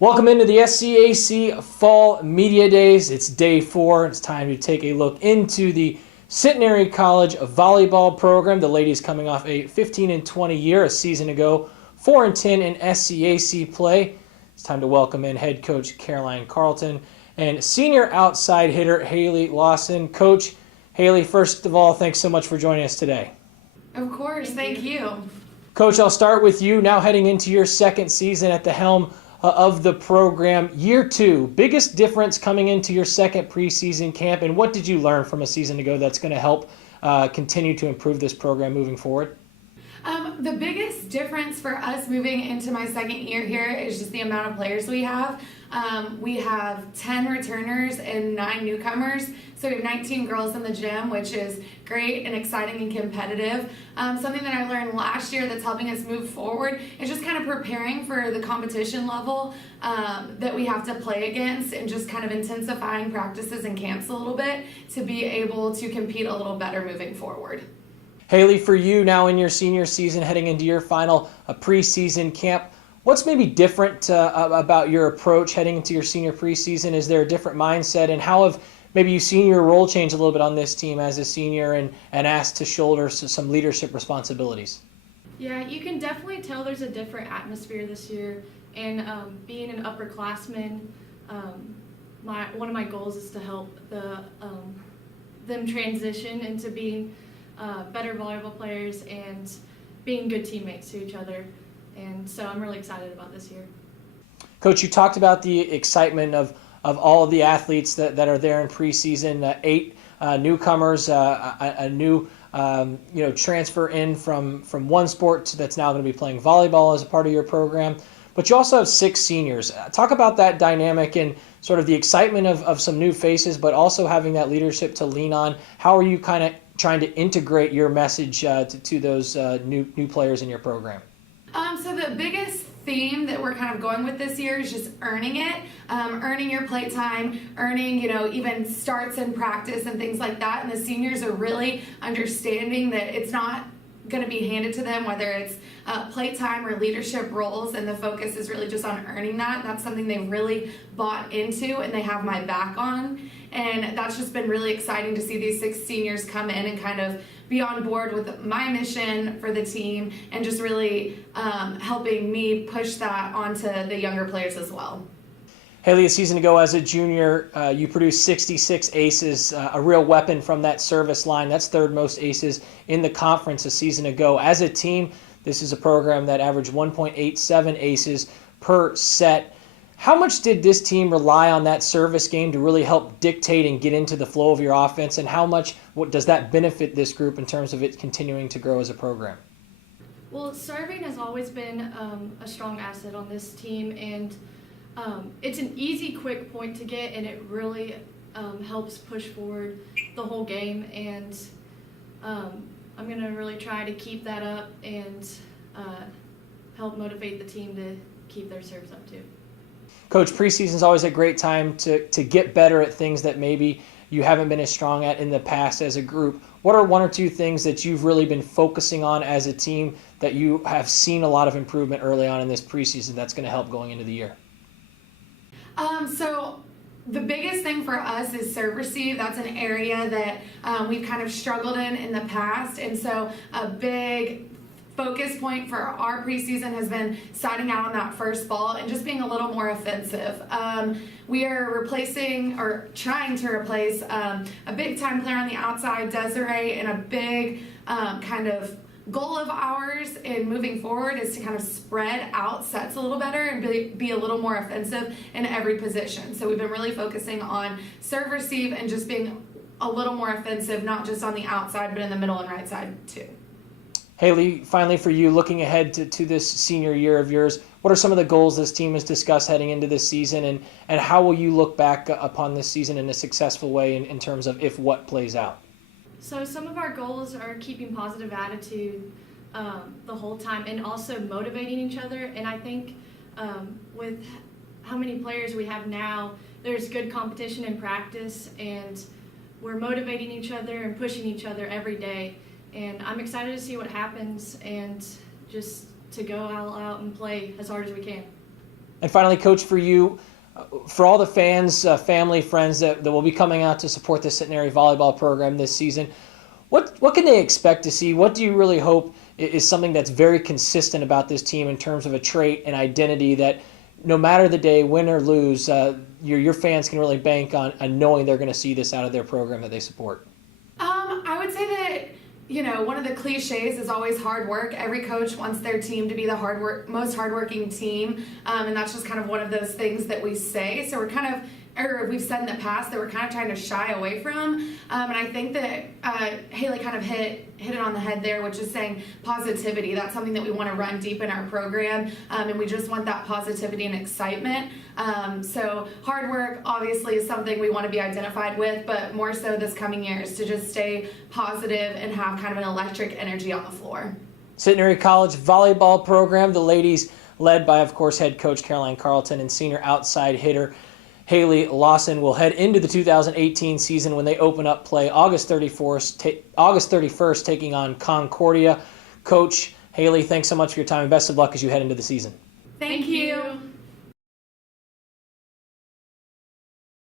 Welcome into the SCAC Fall Media Days. It's day 4. It's time to take a look into the Centenary College Volleyball program. The ladies coming off a 15-20 year a season ago, 4-10 in SCAC play. It's time to welcome in head coach Caroline Carlton and senior outside hitter Hailey Lawson. Coach Hailey, first of all, thanks so much for joining us today. Of course, thank you. Coach, I'll start with you. Now heading into your second season at the helm of the program, year 2, biggest difference coming into your second preseason camp, and what did you learn from a season ago that's going to help continue to improve this program moving forward? The biggest difference for us moving into my second year here is just the amount of players we have. We have 10 returners and 9 newcomers, so we have 19 girls in the gym, which is great and exciting and competitive. Something that I learned last year that's helping us move forward is just kind of preparing for the competition level that we have to play against, and just kind of intensifying practices and camps a little bit to be able to compete a little better moving forward. Hailey, for you now in your senior season, heading into your final preseason camp, what's maybe different about your approach heading into your senior preseason? Is there a different mindset, and how have maybe you seen your role change a little bit on this team as a senior and asked to shoulder some leadership responsibilities? Yeah, you can definitely tell there's a different atmosphere this year, and being an upperclassman, one of my goals is to help them transition into being better volleyball players and being good teammates to each other. And so I'm really excited about this year. Coach, you talked about the excitement of all of the athletes that are there in preseason, 8 newcomers, a new transfer in from one sport that's now going to be playing volleyball as a part of your program. But you also have 6 seniors. Talk about that dynamic and sort of the excitement of some new faces, but also having that leadership to lean on. How are you kind of trying to integrate your message to those new players in your program? So the biggest theme that we're kind of going with this year is just earning it, earning your play time, earning, even starts in practice and things like that. And the seniors are really understanding that it's not going to be handed to them, whether it's playtime or leadership roles, and the focus is really just on earning that. That's something they've really bought into, and they have my back on. And that's just been really exciting to see these 6 seniors come in and kind of be on board with my mission for the team, and just really helping me push that onto the younger players as well. Hailey, a season ago as a junior, you produced 66 aces, a real weapon from that service line. That's 3rd most aces in the conference a season ago. As a team, this is a program that averaged 1.87 aces per set. How much did this team rely on that service game to really help dictate and get into the flow of your offense, and what does that benefit this group in terms of it continuing to grow as a program? Well, serving has always been a strong asset on this team, and it's an easy, quick point to get, and it really helps push forward the whole game. And I'm going to really try to keep that up and help motivate the team to keep their serves up too. Coach, preseason is always a great time to get better at things that maybe you haven't been as strong at in the past as a group. What are 1 or 2 things that you've really been focusing on as a team that you have seen a lot of improvement early on in this preseason that's going to help going into the year? So the biggest thing for us is serve receive. That's an area that we've kind of struggled in the past, and so a big focus point for our preseason has been starting out on that first ball and just being a little more offensive. We are trying to replace a big time player on the outside, Desiree, and a big kind of goal of ours in moving forward is to kind of spread out sets a little better and be a little more offensive in every position. So we've been really focusing on serve receive and just being a little more offensive, not just on the outside, but in the middle and right side too. Hailey, finally for you, looking ahead to this senior year of yours, what are some of the goals this team has discussed heading into this season, and how will you look back upon this season in a successful way in terms of if what plays out? So some of our goals are keeping positive attitude the whole time, and also motivating each other. And I think with how many players we have now, there's good competition in practice, and we're motivating each other and pushing each other every day. And I'm excited to see what happens and just to go all out and play as hard as we can. And finally, Coach, for you, for all the fans, family, friends that will be coming out to support the Centenary volleyball program this season, what can they expect to see? What do you really hope is something that's very consistent about this team in terms of a trait and identity that no matter the day, win or lose, your fans can really bank on knowing they're going to see this out of their program that they support? I would say that, one of the cliches is always hard work. Every coach wants their team to be the most hardworking team, and that's just kind of one of those things that we say. So we've said in the past that we're kind of trying to shy away from. And I think that Hailey kind of hit it on the head there, which is saying positivity. That's something that we want to run deep in our program, and we just want that positivity and excitement. So hard work obviously is something we want to be identified with, but more so this coming year is to just stay positive and have kind of an electric energy on the floor. Centenary College volleyball program, the ladies led by, of course, head coach Caroline Carlton and senior outside hitter Hailey Lawson will head into the 2018 season when they open up play August 31st, taking on Concordia. Coach Hailey, thanks so much for your time and best of luck as you head into the season. Thank you.